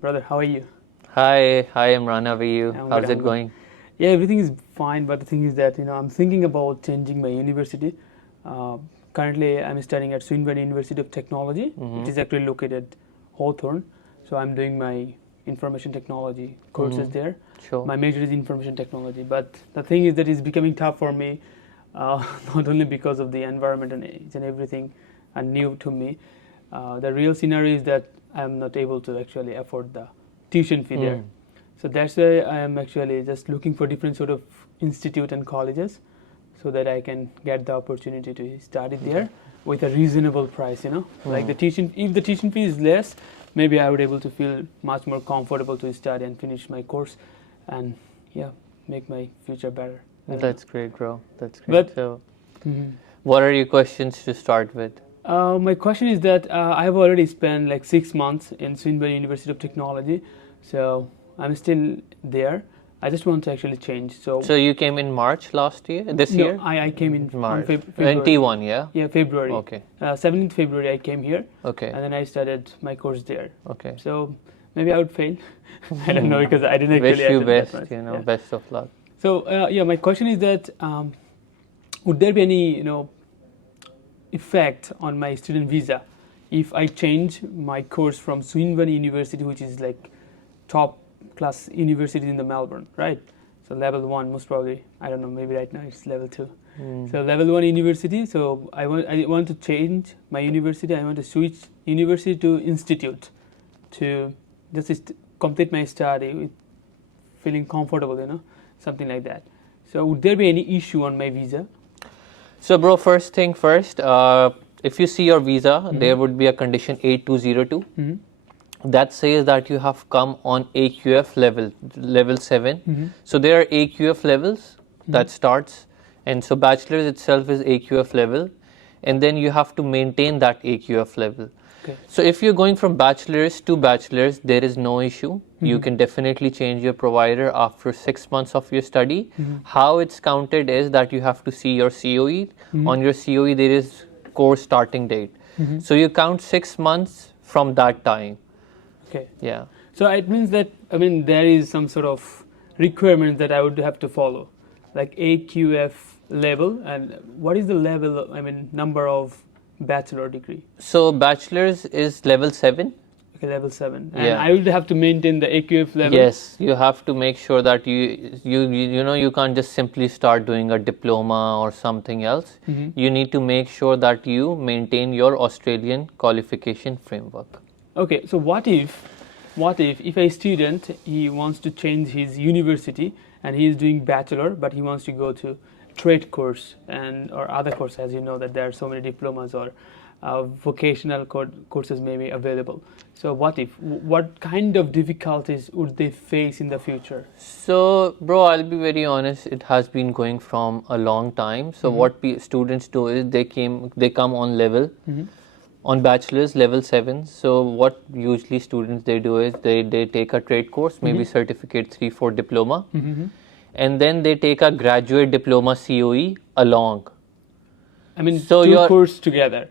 Brother, how are you? Hi Imran, how are you? I'm good, How's I'm it good. going? Yeah, everything is fine, but the thing is that, I'm thinking about changing my university. Uh, Currently, I'm studying at Swinburne University of Technology, which Mm-hmm. is actually located Hawthorne. So I'm doing my information technology courses Mm-hmm. there. Sure. My major is information technology, but the thing is that it's becoming tough for me, not only because of the environment and age and everything are new to me. The real scenario is that I'm not able to actually afford the tuition fee there. Mm. So that's why I am actually just looking for different sort of institute and colleges so that I can get the opportunity to study there with a reasonable price. Like Mm. if the tuition fee is less, maybe I would able to feel much more comfortable to study and finish my course and yeah, make my future better. I don't know. That's great, bro. That's great. But So, mhm. what are your questions to start with? My question is that I have already spent like 6 months in Swinburne University of Technology, so I'm still there. I just want to actually change. So So, you came in March last year, this no, year? I came in on March. February. 21, yeah? Yeah, February. Okay. 17th February I came here, Okay. and then I started my course there. Okay. So maybe I would fail. I don't know because I didn't actually Wish you attend that best, much. you know, Yeah. best of luck. So yeah, my question is that would there be any effect on my student visa if I change my course from Swinburne University, which is like top class university in the Melbourne, right? So level one, most probably. I don't know. Maybe right now it's level two. Mm. So level one university. So I want to change my university. I want to switch university to institute to just complete my study with feeling comfortable, something like that. So would there be any issue on my visa? So, bro, first thing first, if you see your visa, there would be a condition 8202. Mm-hmm. That says that you have come on AQF level 7. Mm-hmm. So there are AQF levels that starts, and so bachelor's itself is AQF level, and then you have to maintain that AQF level. Okay. So if you're going from bachelor's to bachelor's, there is no issue. You Mhm. can definitely change your provider after 6 months of your study. Mhm. How it's counted is that you have to see your COE. Mhm. On your COE, there is course starting date. Mhm. So you count 6 months from that time. Okay. Yeah. So it means that there is some sort of requirement that I would have to follow, like AQF level, and what is the level? Number of bachelor degree. So bachelor's is level 7. Okay, level 7, and Yeah. I would have to maintain the AQF level. Yes, you have to make sure that you can't just simply start doing a diploma or something else. Mhm. You need to make sure that you maintain your Australian qualification framework. Okay, so what if a student he wants to change his university and he is doing bachelor but he wants to go to trade course and or other course, as you know that there are so many diplomas or vocational courses may be available. So what kind of difficulties would they face in the future? So, bro, I'll be very honest. It has been going from a long time. So, what students do is they come on level. Mm-hmm. On bachelor's level 7. So what usually students they do is they take a trade course, maybe certificate 3 4 diploma, Mm-hmm. and then they take a graduate diploma COE along. So two your courses together.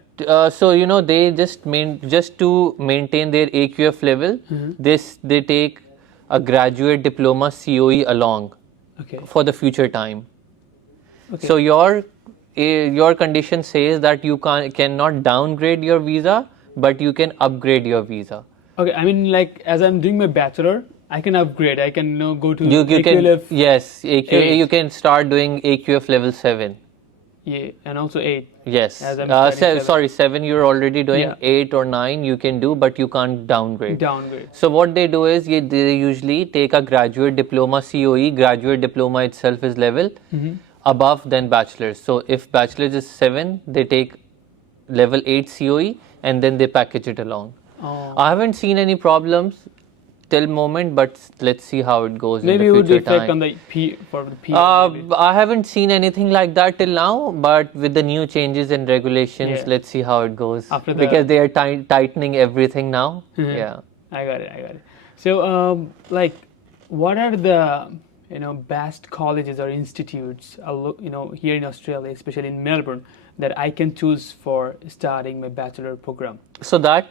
so they just to maintain their AQF level, they take a graduate diploma COE along Okay. for the future time. Okay. So your condition says that you cannot downgrade your visa, but you can upgrade your visa. Okay, like as I'm doing my bachelor, I can upgrade. I can go to You can AQLF. yes AQ, 8. you can start doing AQF level 7. Yeah, and also 8. Yes, As I'm studying 7. sorry 7 you're already doing. Yeah. 8 or 9 you can do, but you can't downgrade. Downgrade. So what they do is they usually take a graduate diploma COE. Graduate diploma itself is level above than bachelor's. So if bachelor's is 7, they take level 8 COE and then they package it along. Oh. I haven't seen any problems till moment, but let's see how it goes Maybe in it the would future affect time. on the P for the P. maybe. I haven't seen anything like that till now, but with the new changes and regulations, Yeah. let's see how it goes. After the- Because they are tightening everything now. Mhm. Yeah. I got it. So, what are the best colleges or institutes here in Australia, especially in Melbourne, that I can choose for starting my bachelor program? So that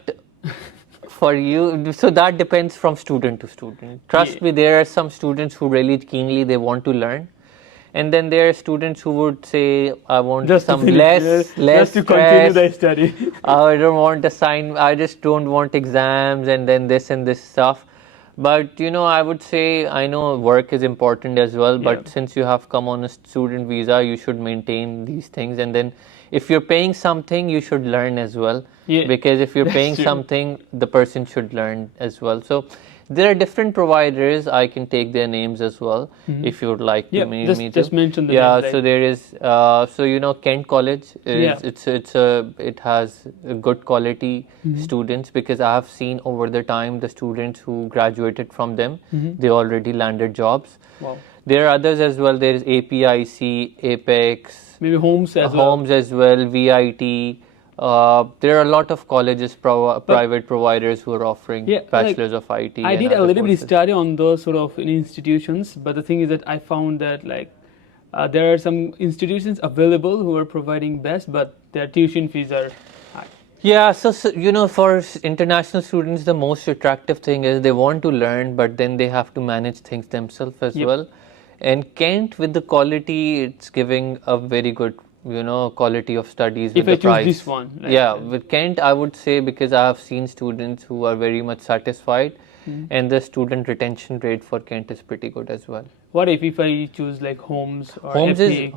For you, so that depends from student to student. Trust Yeah. me, there are some students who really keenly they want to learn, and then there are students who would say, I want Just to some finish, less just to continue stress. the study. I don't want I just don't want exams and then this and this stuff. But I would say, I know work is important as well, Yeah. but since you have come on a student visa, you should maintain these things. And then if you're paying something, you should learn as well. Yeah, Because if you're that's paying true. something, the person should learn as well. So there are different providers. I can take their names as well if you would like Yeah, to me just to. mention the Yeah, names, right? so there is Kent College Yeah. it has a good quality students, because I have seen over the time the students who graduated from them, they already landed jobs. Wow. There are others as well. There is APIC, Apex, Maybe homes as well. Homes as well, VIT. There are a lot of colleges, private providers who are offering Yeah, bachelors of IT. I and did a other little bit courses. study on those sort of institutions, but the thing is that I found that there are some institutions available who are providing best, but their tuition fees are high. Yeah, so for international students, the most attractive thing is they want to learn, but then they have to manage things themselves as Yep. well. And Kent, with the quality, it's giving a very good, quality of studies with If I the choose price. this one, like, Yeah, with Kent, I would say, because I have seen students who are very much satisfied, and the student retention rate for Kent is pretty good as well. What if I choose like homes or Homes Epic?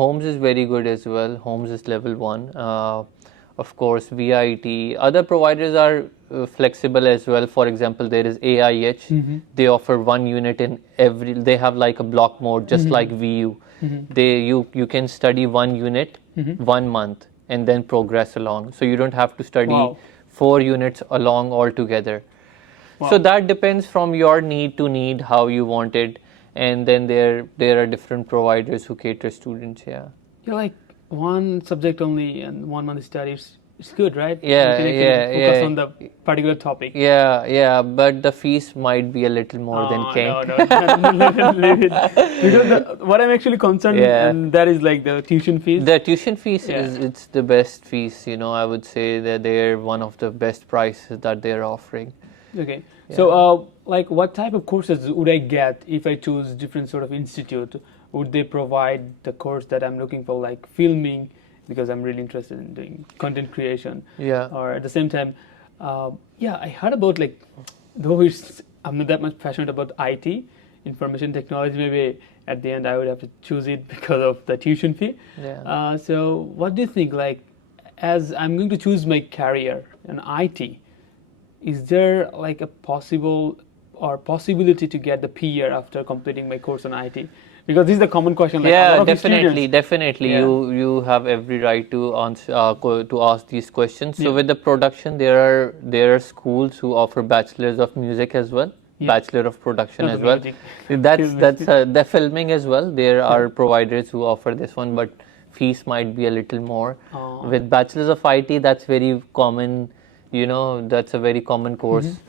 Homes is very good as well. Homes is level 1. Of course, VIT. Other providers are flexible as well. For example, there is AIH. They offer 1 unit in every. They have like a block mode, just like VU. You can study 1 unit 1 month and then progress along. So you don't have to study Wow. 4 units along altogether. So that depends from your need to need, how you want it. And then there are different providers who cater students. Yeah. You're like one subject only and 1 month study. It's good, right? Yeah, You can actually yeah, focus yeah. on the particular topic. Yeah, but the fees might be a little more than Kent. No, leave it. Because what I'm actually concerned, Yeah. and that is like the tuition fees. The tuition fees Yeah. it's the best fees. I would say that they're one of the best prices that they're offering. Okay. So, what type of courses would I get if I choose different sort of institute? Would they provide the course that I'm looking for, like filming, because I'm really interested in doing content creation? Yeah. Or at the same time, I heard about though I'm not that much passionate about IT, information technology. Maybe at the end I would have to choose it because of the tuition fee. Yeah. So, what do you think? As I'm going to choose my career in IT, is there like a possibility to get the PR after completing my course on IT? Because this is the common question. A lot of Definitely. Yeah. You have every right to answer to ask these questions. So Yeah. with the production, there are schools who offer bachelors of music as well, Yeah. bachelor of production Not as the well. music. That's the filming as well. There are providers who offer this one, but fees might be a little more. Oh. With bachelors of IT, that's very common. That's a very common course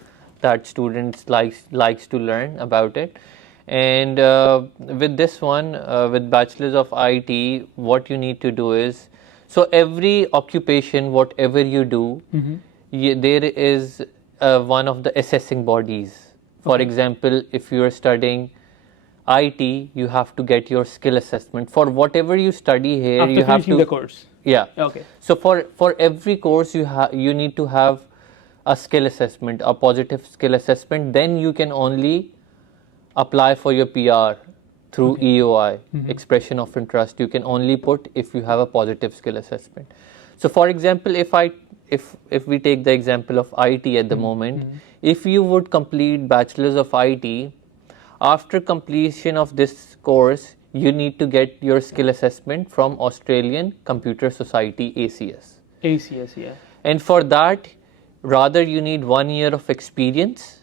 that students likes to learn about it. And with this one, with bachelors of IT, what you need to do is, so every occupation, whatever you do, there is one of the assessing bodies. For example, if you are studying IT, you have to get your skill assessment for whatever you study here. After you have finishing to the course. Yeah. Okay. So for every course you need to have a skill assessment, a positive skill assessment. Then you can only apply for your PR through EOI, expression of interest. You can only put if you have a positive skill assessment. So for example, if we take the example of IT at the moment, if you would complete bachelors of IT, after completion of this course, you need to get your skill assessment from Australian Computer Society, ACS. ACS, yeah. And for that, rather you need 1 year of experience,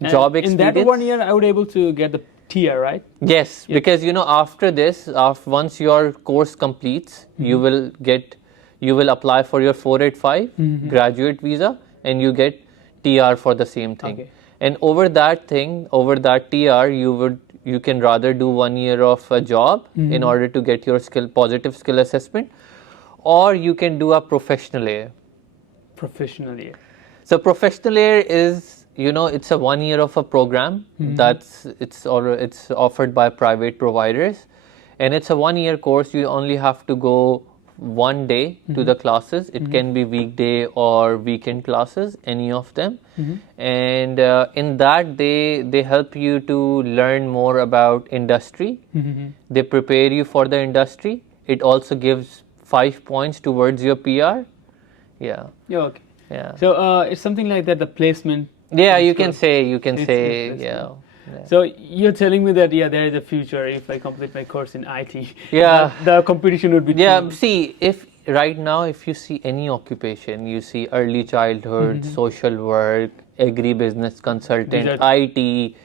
job experience. In that 1 year, I would able to get the tier, right? Yes, because after this, once your course completes, you will apply for your 485 graduate visa, and you get TR for the same thing. Okay. And over that TR, you can rather do 1 year of a job in order to get your positive skill assessment, or you can do a professional year. Professional year. So professional year is, it's a 1 year of a program it's offered by private providers, and it's a 1 year course. You only have to go one day to the classes. It can be weekday or weekend classes, any of them. And in that they help you to learn more about industry. They prepare you for the industry. It also gives 5 points towards your PR. Yeah. Yeah, okay. Yeah. So it's something like that, the placement. Yeah, is you can good. say, It's yeah. So you're telling me that there is a future if I complete my course in IT. Yeah. But the competition would be Yeah, too. see, if right now, if you see any occupation, you see early childhood, social work, agribusiness consultant, These are- IT,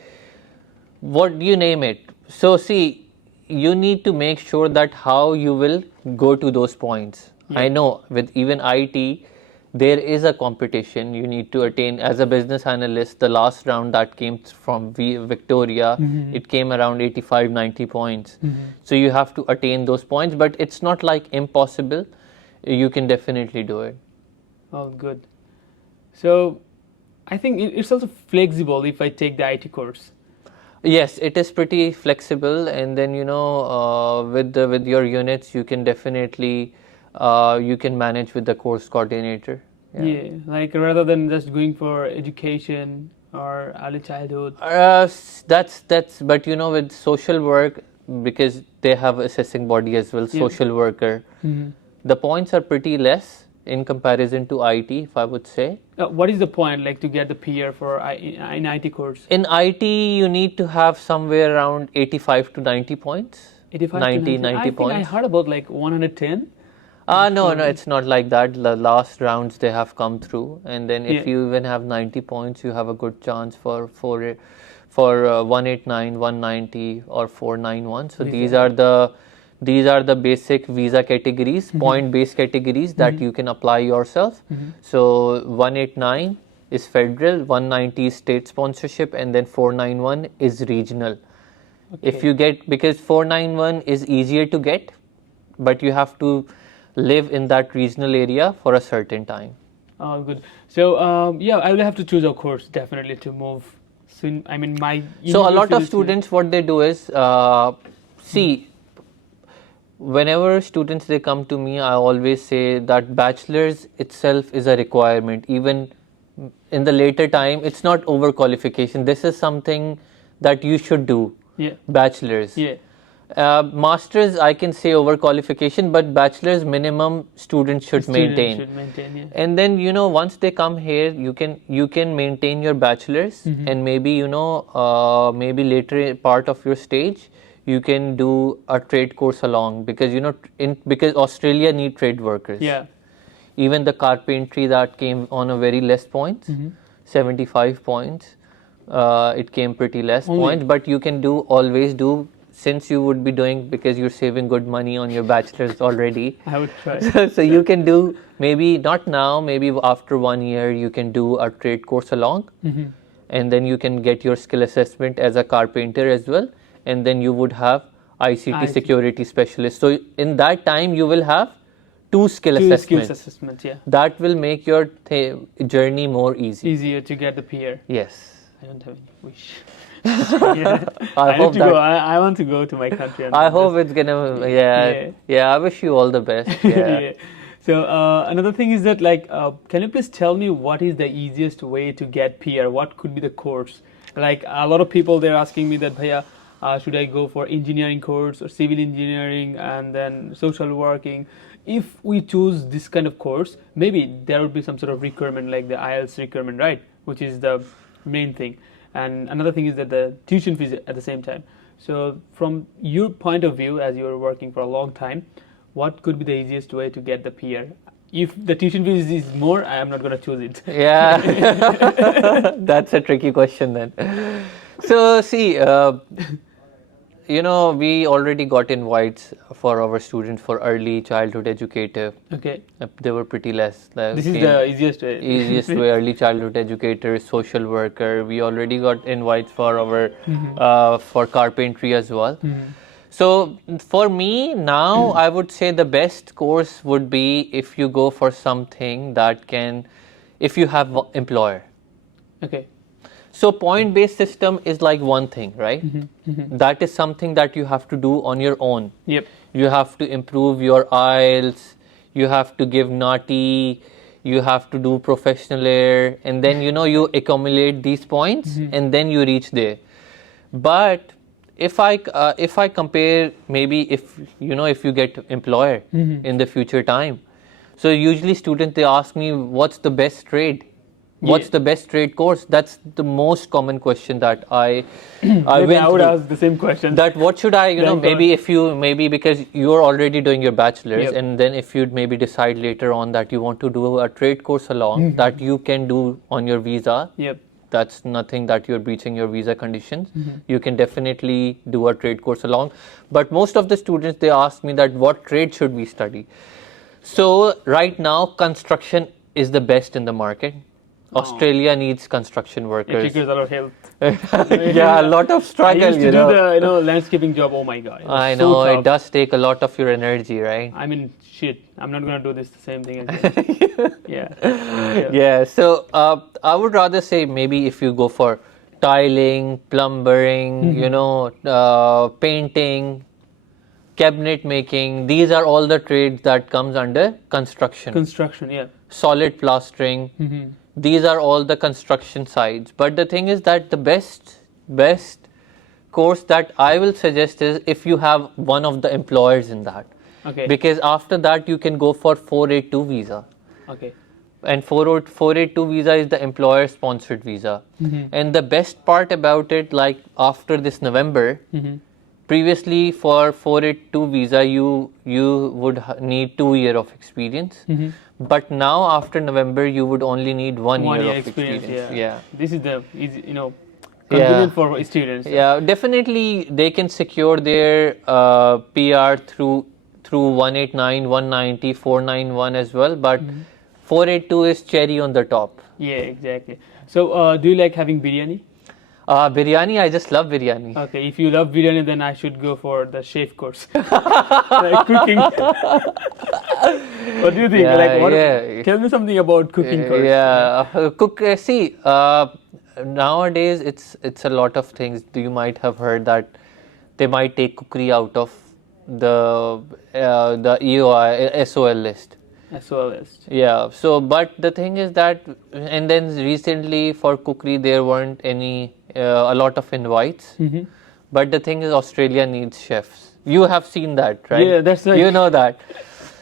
what you name it. So see, you need to make sure that how you will go to those points. I know with even IT, there is a competition you need to attain. As a business analyst, the last round that came from Victoria, it came around 85, 90 points. So you have to attain those points, but it's not like impossible. You can definitely do it. Oh, good. So I think it's also flexible if I take the IT course. Yes, it is pretty flexible, and then with your units, you can definitely you can manage with the course coordinator. Yeah, like rather than just going for education or early childhood. That's but with social work, because they have assessing body as well, social worker, the points are pretty less in comparison to IT, if I would say. What is the point, like, to get the PR for in IT course? In IT, you need to have somewhere around 85 to 90 points. 85 90, to 90. 90 I think points. I heard about like 110. No, it's not like that. The last rounds they have come through, and then if you even have 90 points, you have a good chance for 189, 190, or 491. So these are the basic visa categories, point-based categories that you can apply yourself. So 189 is federal, 190 is state sponsorship, and then 491 is regional. If you get, because 491 is easier to get, but you have to live in that regional area for a certain time. Oh, good. So I will have to choose a course definitely to move. So I mean, my so a lot of students, what they do is see. Whenever students they come to me, I always say that bachelor's itself is a requirement. Even in the later time, it's not overqualification. This is something that you should do. Yeah. Bachelor's. Yeah. Masters, I can say overqualification, but bachelor's minimum students should maintain. Should maintain, yeah. And then once they come here, you can maintain your bachelor's, and maybe maybe later part of your stage, you can do a trade course along, because because Australia need trade workers. Yeah. Even the carpentry that came on a very less points, 75 points. It came pretty less points, but you can always do, since you would be doing, because you're saving good money on your bachelor's already. I would try. So you can do, maybe not now, maybe after 1 year, you can do a trade course along, and then you can get your skill assessment as a carpenter as well, and then you would have ICT security specialist. So in that time, you will have two skill assessments. Yeah. That will make your journey more easy. Easier to get the PR. Yes. I don't have any wish. I want to go to my country. I hope it's gonna. Yeah. I wish you all the best. Yeah. So another thing is that, like, can you please tell me what is the easiest way to get PR? What could be the course? Like, a lot of people, they're asking me that, Bhaiya, should I go for engineering course or civil engineering and then social working? If we choose this kind of course, maybe there would be some sort of requirement like the IELTS requirement, right? Which is the main thing. And another thing is that the tuition fees at the same time. So from your point of view, as you're working for a long time, what could be the easiest way to get the PR? If the tuition fees is more, I am not going to choose it. Yeah, that's a tricky question then. So see, we already got invites for our students for early childhood educator. Okay. They were pretty less. This is the easiest way. Easiest way, early childhood educator, social worker. We already got invites for our for carpentry as well. So for me now, I would say the best course would be if you go for something that can if you have employer. Okay. So point-based system is like one thing, right? That is something that you have to do on your own. Yep. You have to improve your IELTS, you have to give NATI, you have to do professional air, and then you accumulate these points and then you reach there. But if I compare, maybe if you get employer in the future time, so usually students, they ask me, what's the best trade? What's the best trade course? That's the most common question that I Maybe I would ask the same question. That what should I, maybe because you're already doing your bachelor's, and then if you'd maybe decide later on that you want to do a trade course along, that you can do on your visa. Yep. That's nothing that you're breaching your visa conditions. You can definitely do a trade course along. But most of the students, they ask me that what trade should we study? So right now, construction is the best in the market. Australia needs construction workers. It requires a lot of help. Yeah, a lot of struggle. I used to do the landscaping job. Oh my god! I know, it does take a lot of your energy, right? I mean, shit. I'm not gonna do the same thing again. Yeah. So I would rather say maybe if you go for tiling, plumbering, painting, cabinet making. These are all the trades that comes under construction. Construction, yeah. Solid plastering. These are all the construction sides. But the thing is that the best course that I will suggest is if you have one of the employers in that. Okay. Because after that you can go for 482 visa. Okay. And 482 visa is the employer sponsored visa. And the best part about it, like after this November, previously for 482 visa you would need 2 years of experience. But now after November you would only need 1 year of experience. Yeah. This is the easy, convenient for students. Yeah, definitely they can secure their PR through 189, 190, 491 as well. But 482 is cherry on the top. Yeah, exactly. So do you like having biryani? Biryani, I just love biryani. Okay, if you love biryani, then I should go for the chef course. Like cooking. What do you think? Tell me something about cooking course. See, nowadays it's a lot of things. You might have heard that they might take cookery out of the EOI SOL list. SOL list. Yeah. So, but the thing is that, and then recently for cookery there weren't a lot of invites. But the thing is, Australia needs chefs. You have seen that, right? Yeah, that's right. You know that.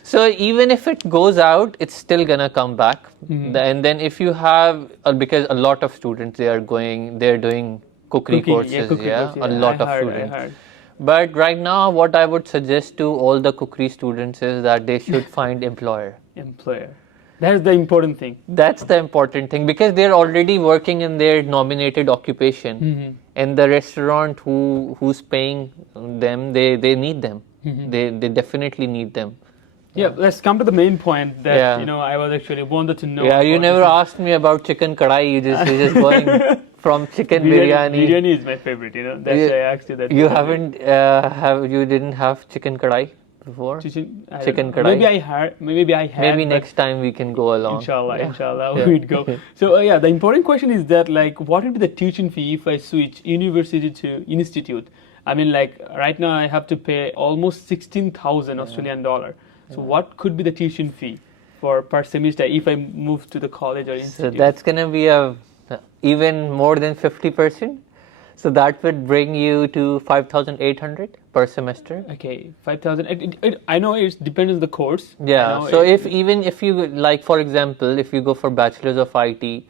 So even if it goes out, it's still gonna come back. And then if you have, because a lot of students they're doing cookery courses. A lot of students. But right now, what I would suggest to all the cookery students is that they should find employer. That's the important thing. That's the important thing, because they're already working in their nominated occupation, and the restaurant who's paying them, they need them. They definitely need them. Yeah, let's come to the main point that I was actually wanted to know. Yeah, you never asked me about chicken kadai. You just going from chicken biryani. Biryani is my favorite. That's why I asked you that. You haven't you didn't have chicken kadai before? Chicken kadai. Maybe I had. Maybe next time we can go along. Inshallah, we'd go. So the important question is that what would be the tuition fee if I switch university to institute? I mean, right now I have to pay almost 16,000 Australian dollar. So what could be the tuition fee per semester if I move to the college or institute? So that's gonna be even more than 50%. So that would bring you to 5,800 per semester. Okay, 5,000. I know it depends on the course. Yeah. So if you for example, if you go for Bachelors of IT,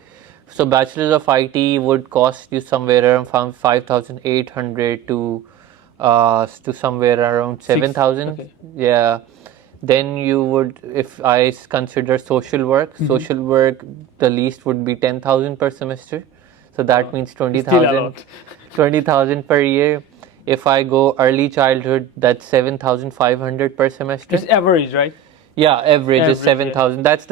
so Bachelors of IT would cost you somewhere around 5,800 to somewhere around 7,000. Okay. Yeah. Then you would, if I consider social work, the least would be 10,000 per semester. So that means 20,000 per year. If I go early childhood, that's 7,500 per semester. It's average, right? Yeah, average is 7,000. That's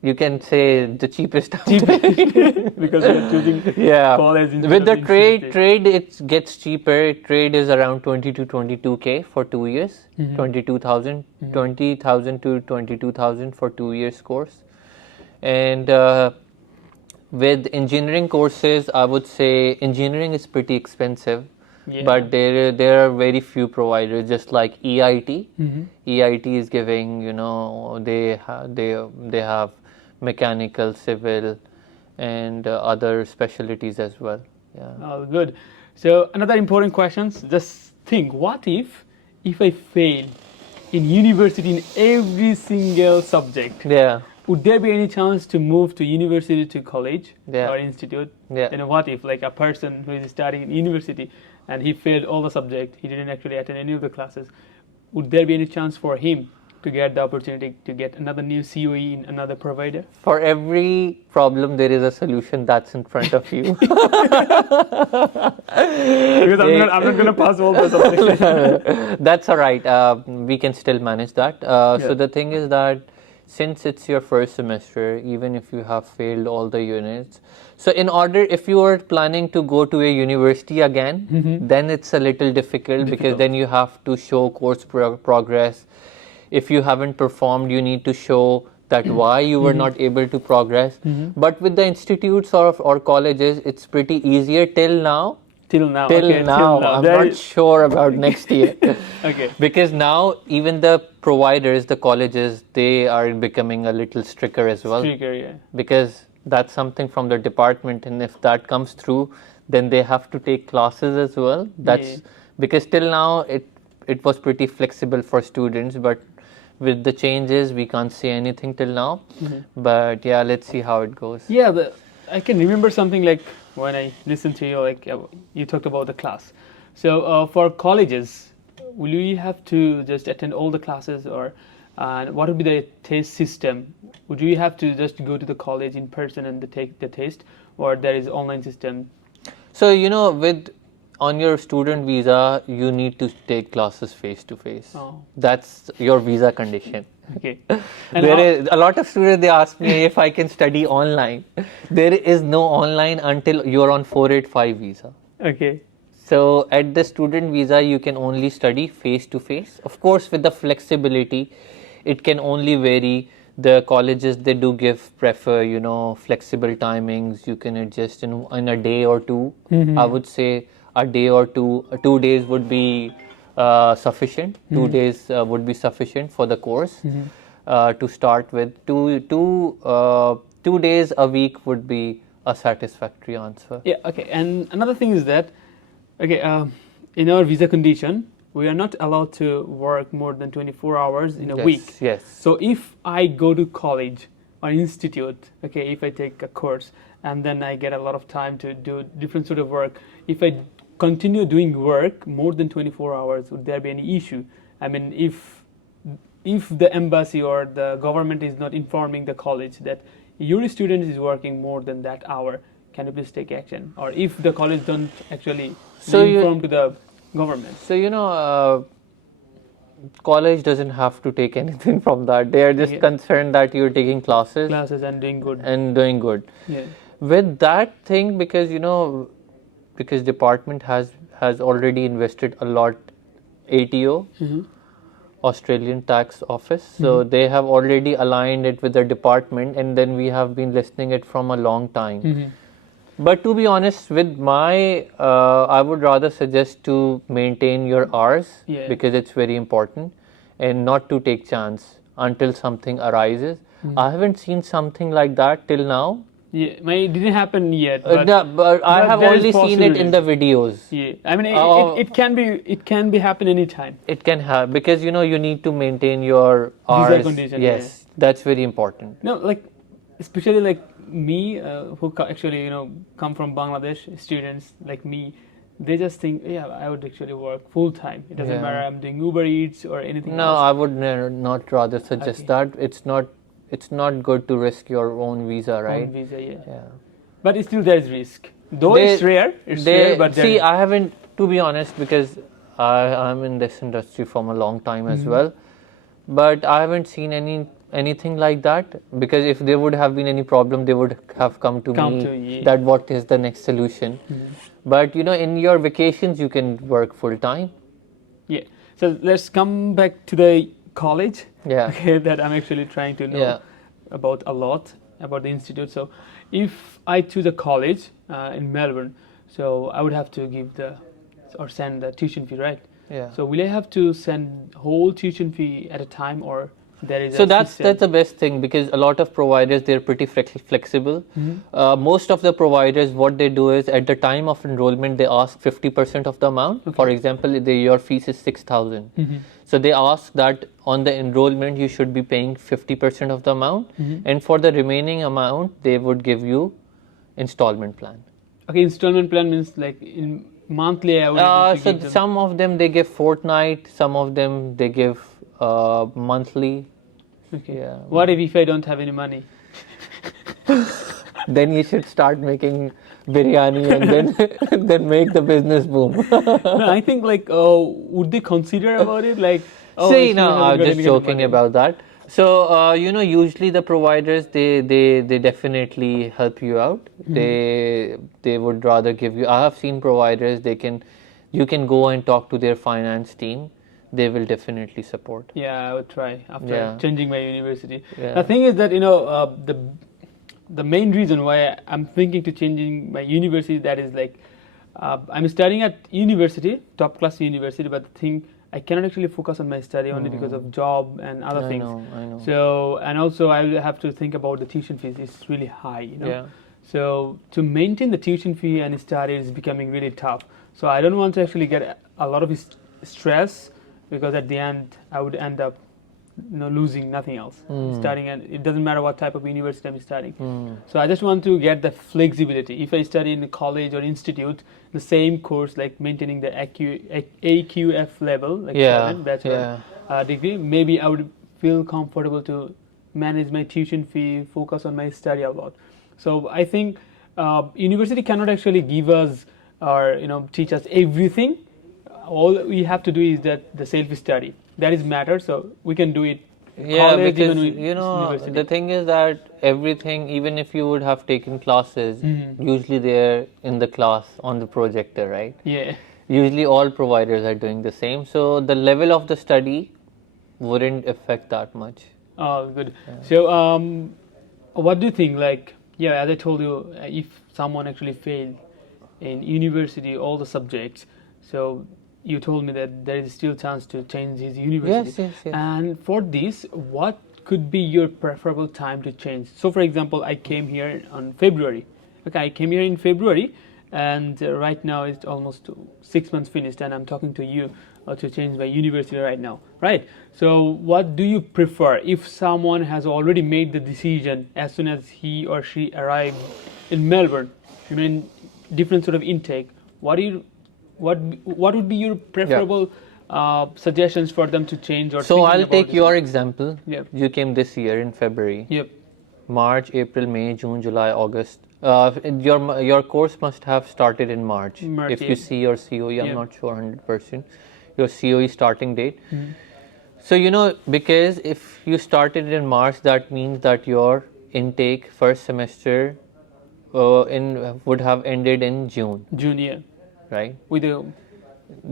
you can say the cheapest. Because you're choosing college. With the trade it gets cheaper. Trade is around 20 to 22K for 2 years. 22,000, 20,000 to 22,000 for 2 years course. And With engineering courses, I would say engineering is pretty expensive, Yeah. but there are very few providers. Just like EIT, EIT is giving, they have mechanical, civil, and other specialties as well. Yeah. Oh, good. So another important question. Just think, what if I fail in university in every single subject? Yeah. Would there be any chance to move to university, to college Yeah. or institute? Yeah. And what if, like, a person who is studying in university and he failed all the subjects, he didn't actually attend any of the classes, would there be any chance for him to get the opportunity to get another new COE in another provider? For every problem, there is a solution that's in front of you. Because I'm not going to pass all the subjects. That's all right. We can still manage that. So Yeah. the thing is that since it's your first semester, even if you have failed all the units, so in order, if you are planning to go to a university again, then it's a little difficult because then you have to show course progress. If you haven't performed, you need to show that why you were not able to progress. But with the institutes or colleges, it's pretty easier till now. Till now. Till Okay, now, I'm not sure about next year. Okay. Because now even the providers, the colleges, they are becoming a little stricter as well. Stricter, yeah. Because that's something from the department, and if that comes through, then they have to take classes as well. That's because till now it was pretty flexible for students, but with the changes we can't say anything till now. But yeah, let's see how it goes. Yeah, I can remember something like when I listened to you, like you talked about the class. So for colleges, will you have to just attend all the classes, or what would be the test system? Would you have to just go to the college in person and take the test, or there is online system? So on your student visa, you need to take classes face to face. Oh. That's your visa condition. Okay. There is a lot of students, they ask me if I can study online. There is no online until you're on 485 visa. Okay. So at the student visa, you can only study face to face. Of course, with the flexibility, it can only vary. The colleges, they do prefer, flexible timings. You can adjust in a day or two. I would say a day or 2 days would be sufficient. 2 days would be sufficient for the course to start with. 2 days a week would be a satisfactory answer. Yeah. Okay. And another thing is that, in our visa condition, we are not allowed to work more than 24 hours in a week. Yes. So if I go to college or institute, if I take a course and then I get a lot of time to do different sort of work, if I continue doing work more than 24 hours, would there be any issue? I mean, if the embassy or the government is not informing the college that your student is working more than that hour, can you please take action? Or if the college don't actually inform to the government? So, college doesn't have to take anything from that. They are just concerned that you're taking classes And doing good. Yeah. With that thing, because department has already invested a lot, ATO, Australian Tax Office, so they have already aligned it with the department, and then we have been listening it from a long time. But to be honest, with I would rather suggest to maintain your hours because it's very important, and not to take chance until something arises. I haven't seen something like that till now. Yeah, it didn't happen yet. But I have only seen it in the videos. Yeah, I mean, it can be happen anytime. It can have, because you need to maintain your hours. Visa condition. Yes, that's very important. No, like especially like me, who actually come from Bangladesh, students like me, they just think, I would actually work full time. It doesn't matter I'm doing Uber Eats or anything else. No, I would not rather suggest that. It's not good to risk your own visa, right? Own visa, yeah. But still there is risk. Though it's rare, but see, I haven't, to be honest, because I'm in this industry from a long time as well, but I haven't seen anything like that, because if there would have been any problem, they would have come to me that what is the next solution. But in your vacations you can work full time. Yeah. So let's come back to the college. Yeah. Okay, that I'm actually trying to know about a lot about the institute. So if I choose a college in Melbourne, so I would have to send the tuition fee, right? Yeah. So will I have to send whole tuition fee at a time, or there is So a that's system? the best thing, because a lot of providers, they're pretty flexible. Most of the providers, what they do is at the time of enrollment, they ask 50% of the amount. Okay. For example, your fees is 6,000. So they ask that on the enrollment you should be paying 50% of the amount, and for the remaining amount they would give you installment plan. Okay, installment plan means like in monthly I would have to So give them. some of them they give fortnight, some of them they give monthly. Okay. Yeah. What if I don't have any money? Then you should start making biryani and then then make the business boom. No, I think like would they consider about it like? Oh, See, she no, hasn't I'm got just any kind of joking money. about that. So usually the providers they definitely help you out. They would rather give you. I have seen providers you can go and talk to their finance team. They will definitely support. Yeah, I would try after Yeah. changing my university. Yeah. The thing is that the main reason why I'm thinking to changing my university, that is like I'm studying at university, top class university, but the thing I cannot actually focus on my study only because of job and other things. I know. So, and also I will have to think about the tuition fees. It's really high, Yeah. So to maintain the tuition fee and study is becoming really tough. So I don't want to actually get a lot of stress, because at the end I would end up losing nothing else. Studying, and it doesn't matter what type of university I'm studying. So I just want to get the flexibility. If I study in a college or institute, the same course, like maintaining the AQF level, like bachelor degree, maybe I would feel comfortable to manage my tuition fee, focus on my study a lot. So I think university cannot actually give us or teach us everything. All we have to do is that the self-study. That is matter, so we can do it. Yeah, College, because even university. the thing is that everything, even if you would have taken classes, usually they're in the class on the projector, right? Yeah. Usually all providers are doing the same, so the level of the study wouldn't affect that much. Oh, good. So, what do you think? Like, as I told you, if someone actually failed in university all the subjects, so you told me that there is still chance to change his university. Yes. And for this, what could be your preferable time to change? So, for example, I came here on February. Okay, I came here in February, and right now it's almost 6 months finished, and I'm talking to you to change my university right now, right? So, what do you prefer if someone has already made the decision as soon as he or she arrived in Melbourne? I mean, different sort of intake. What would be your preferable suggestions for them to change or? So I'll take your example. Yep. You came this year in February. Yep. March, April, May, June, July, August. Your course must have started in March. If you see your COE, I'm not sure 100%. Your COE starting date. So because if you started in March, that means that your intake first semester would have ended in June. June, yeah. Right? With the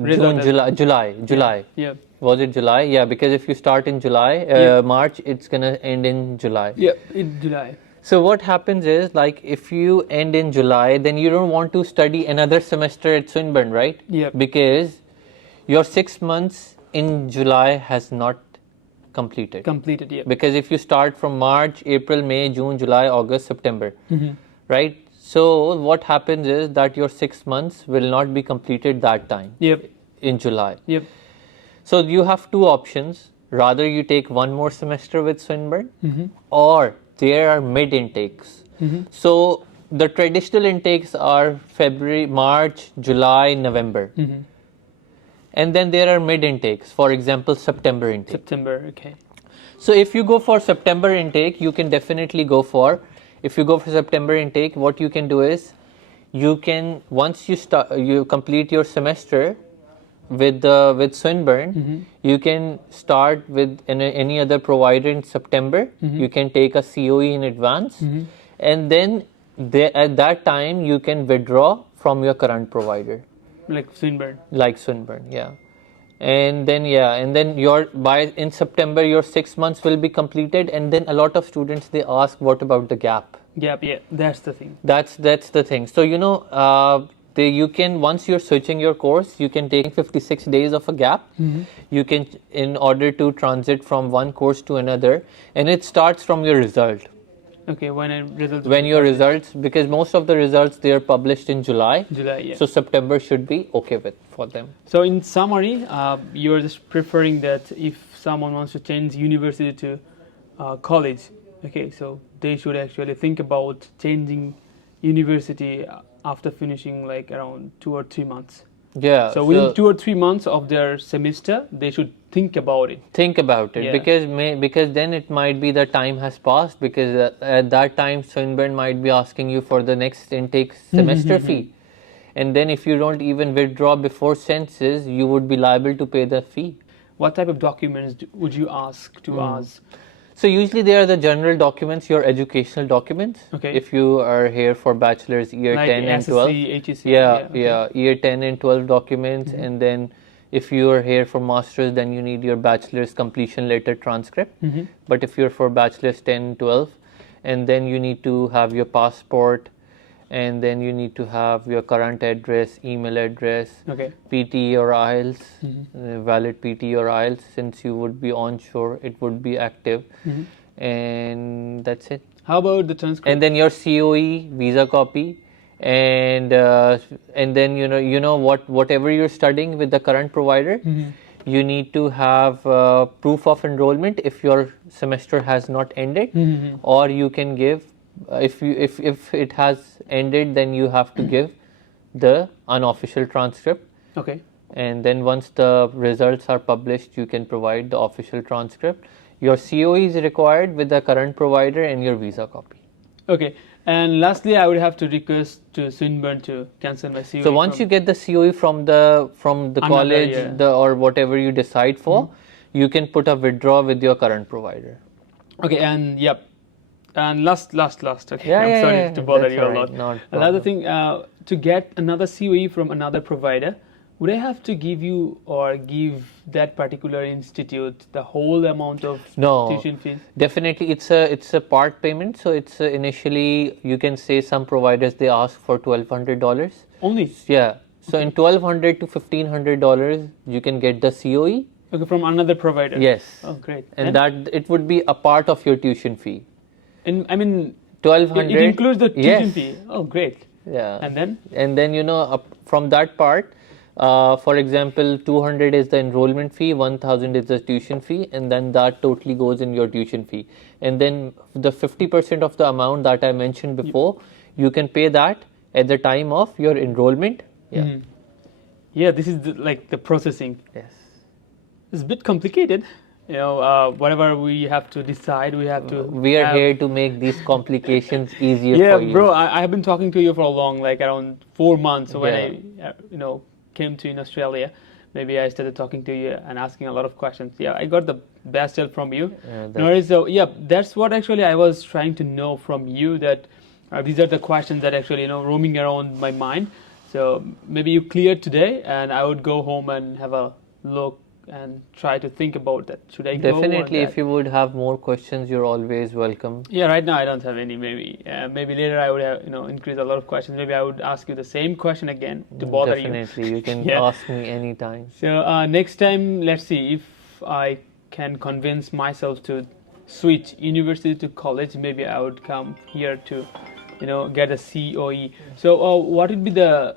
June, July. Yeah. Was it July? Yeah, because if you start in July, March, it's gonna end in July. Yeah, in July. So what happens is, like, if you end in July, then you don't want to study another semester at Swinburne, right? Yeah. Because your 6 months in July has not completed. Completed, yeah. Because if you start from March, April, May, June, July, August, September, right? So what happens is that your 6 months will not be completed that time. Yep. In July. Yep. So you have two options. Rather you take one more semester with Swinburne, or there are mid intakes. So the traditional intakes are February, March, July, November. And then there are mid intakes, for example, September intake. September, okay. So if you go for September intake, you can definitely go for. If you go for September intake, what you can do is, you can, once you complete your semester with Swinburne, you can start with any other provider in September. You can take a COE in advance, and then at that time you can withdraw from your current provider. Like Swinburne. Like Swinburne, yeah. And then in September your 6 months will be completed, and then a lot of students they ask, what about the gap? Gap, yeah, that's the thing. That's the thing. So you can, once you're switching your course, you can take 56 days of a gap. You can, in order to transit from one course to another, and it starts from your result. Okay, when your results, because most of the results they are published in July. Yeah. So September should be okay for them. So in summary, you're just preferring that if someone wants to change university to college, okay, so they should actually think about changing university after finishing like around 2 or 3 months. Yeah. So within 2 or 3 months of their semester, they should think about it. Yeah. Because then it might be the time has passed, because at that time Swinburne might be asking you for the next intake semester fee, and then if you don't even withdraw before census, you would be liable to pay the fee. What type of documents would you ask to us? So usually they are the general documents, your educational documents. Okay. If you are here for bachelor's year like 10 and SSC, 12. HEC. Yeah, year 10 and 12 documents. And then if you are here for master's, then you need your bachelor's completion letter transcript. But if you're for bachelor's 10, 12, and then you need to have your passport, and then you need to have your current address, email address, PT or IELTS, valid PT or IELTS, since you would be onshore, it would be active, and that's it. How about the transcript? And then your COE, visa copy, and then whatever you're studying with the current provider, you need to have proof of enrollment if your semester has not ended, or you can give. If it has ended, then you have to give the unofficial transcript. Okay. And then once the results are published, you can provide the official transcript. Your COE is required with the current provider, and your visa copy. Okay. And lastly, I would have to request to Swinburne to cancel my COE. So once you get the COE from the college, or whatever you decide for, you can put a withdrawal with your current provider. Okay. And yep. And last. Okay, I'm sorry to bother you a right. lot. Another thing, to get another COE from another provider, would I have to give you or give that particular institute the whole amount of tuition fees? Definitely, it's a part payment. So it's initially, you can say some providers they ask for $1,200 only. Yeah. So in $1,200 to $1,500, you can get the COE. Okay, from another provider. Yes. Oh, great. And that it would be a part of your tuition fee. And I mean, $1,200. It includes the tuition fee. Oh, great. Yeah. And then from that part, for example, $200 is the enrollment fee, $1,000 is the tuition fee, and then that totally goes in your tuition fee. And then the 50% of the amount that I mentioned before, you can pay that at the time of your enrollment. Yeah. Yeah, this is like the processing. Yes. It's a bit complicated. Whatever we have to decide, we have to. We are here to make these complications easier for you. Yeah, bro, I have been talking to you for a long, like around 4 months. So when I, came to in Australia, maybe I started talking to you and asking a lot of questions. Yeah, I got the best help from you. That's what actually I was trying to know from you. That these are the questions that actually roaming around my mind. So maybe you cleared today, and I would go home and have a look and try to think about that. Should I go? Definitely, if you would have more questions, you're always welcome. Yeah, right now I don't have any. Maybe later I would have increase a lot of questions. Maybe I would ask you the same question again to bother you. Definitely, you can ask me anytime. So next time, let's see if I can convince myself to switch university to college. Maybe I would come here to get a COE. So what would be the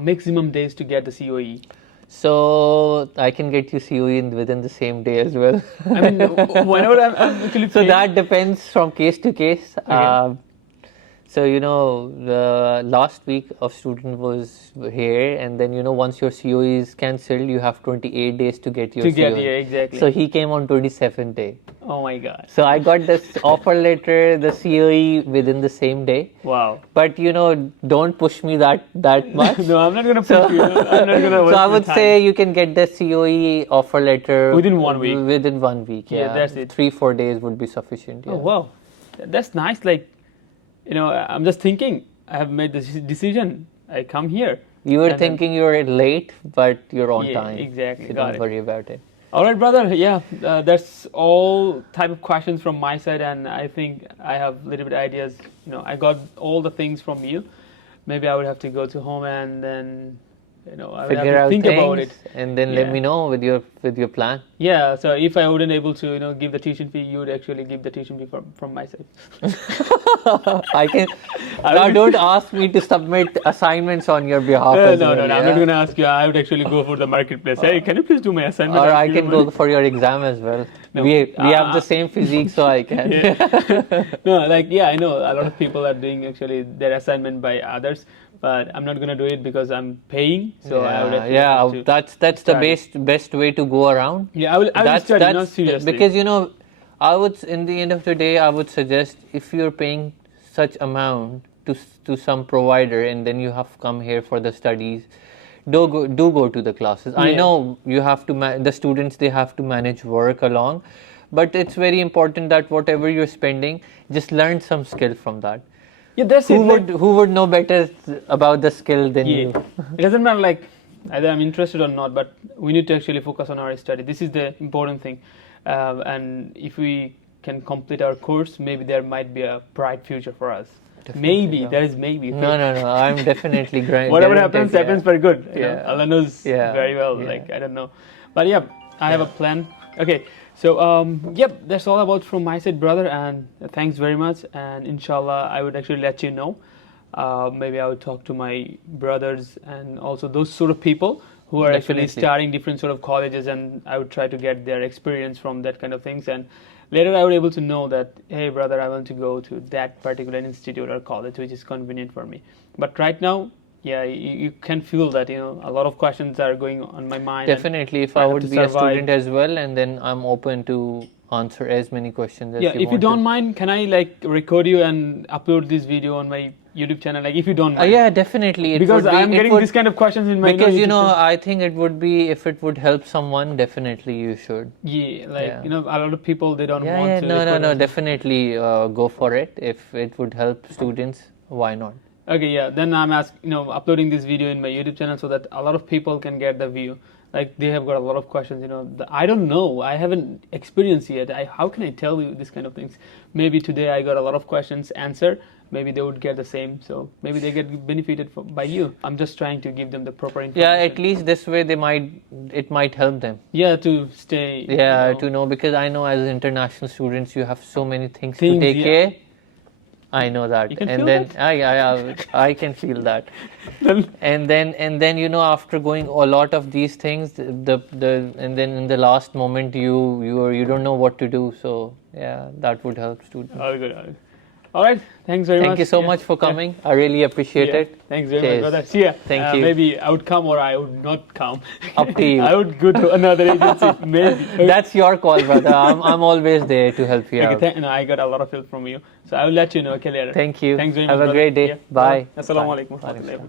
maximum days to get the COE? So I can get you COE within the same day as well. I mean, whenever I'm actually So that depends from case to case. Okay. So the last week of student was here, and then once your COE is cancelled, you have 28 days to get your COE. Exactly. So he came on 27th day. Oh my God. So I got this offer letter, the COE within the same day. Wow. But don't push me that much. No, I'm not gonna push you. I'm not gonna. So I would say you can get the COE offer letter within 1 week. Within 1 week, yeah. That's it. 3-4 days would be sufficient. Yeah. Oh wow, that's nice. Like, I'm just thinking. I have made this decision. I come here. You were And then- thinking you were late, but you're on Yeah, time. exactly. So Got don't it. worry about it. All right, brother. Yeah, that's all type of questions from my side, and I think I have a little bit ideas. I got all the things from you. Maybe I would have to go to home and then, I would Figure have to out think things, about it. and then let Yeah. me know with your plan. Yeah. So if I wouldn't able to, give the tuition fee, you would actually give the tuition fee from my side. I can. Now don't ask me to submit assignments on your behalf. No, as no, well, no, no. I'm yeah? not gonna ask you. I would actually go for the marketplace. Hey, can you please do my assignment? Or I'll I give you can money. go for your exam as well. No. We have the same physique, so I can. No, I know a lot of people are doing actually their assignment by others, but I'm not gonna do it because I'm paying. So I would actually have to that's the study. best way to go around. Yeah, I will study, not seriously. Because I would, in the end of the day, I would suggest if you're paying such amount to some provider and then you have come here for the studies, do go to the classes. I Yeah. know you have to the students, they have to manage work along, but it's very important that whatever you're spending, just learn some skill from that. Yeah, that's it. Who would know better about the skill than Yeah. you? It doesn't matter either I'm interested or not, but we need to actually focus on our study. This is the important thing. And if we can complete our course, maybe there might be a bright future for us. Maybe, there is maybe. No, I'm definitely Whatever happens for good. Yeah. Allah knows very well. Yeah. I don't know. But yeah, I have a plan. Okay, so that's all about from my side, brother. And thanks very much. And inshallah, I would actually let you know. Maybe I would talk to my brothers and also those sort of people who are actually Definitely. starting different sort of colleges, and I would try to get their experience from that kind of things. And later I would able to know that, hey brother, I want to go to that particular institute or college which is convenient for me. But right now, you can feel that a lot of questions are going on my mind. Definitely, if I I have would to be a survive. student as well, and then I'm open to answer as many questions as you If you want don't to. mind, can I record you and upload this video on my YouTube channel? If you don't mind. Yeah, definitely. Because I'm getting this kind of questions in my because YouTube channel. I think it would be, if it would help someone, definitely you should. Yeah, Yeah. a lot of people, they don't Yeah, want to. no, record us. definitely go for it. If it would help students, why not? Okay, yeah. Then I'm uploading this video in my YouTube channel so that a lot of people can get the view. They have got a lot of questions. I don't know. I haven't experienced yet. How can I tell you this kind of things? Maybe today I got a lot of questions answered. Maybe they would get the same. So maybe they get benefited by you. I'm just trying to give them the proper information. Yeah, at least this way it might help them. Yeah, to stay. Yeah, to know, because I know as international students you have so many things to Things, take yeah. care. I know that, You can and feel then that? I can feel that, and then after going a lot of these things, and then in the last moment you don't know what to do. So yeah, that would help students. All good. All right. Thanks very much. Thank you so much for coming. I really appreciate Yeah. it. Thanks very Cheers. much, brother. See ya. Thank you. Maybe I would come or I would not come. Up to you. I would go to another agency. Maybe. That's your call, brother. I'm always there to help you out. Okay, I got a lot of help from you. So I will let you know later. Thank you. Thanks very Have much, a brother. great day. Yeah. Bye. Assalamu Bye. alaikum.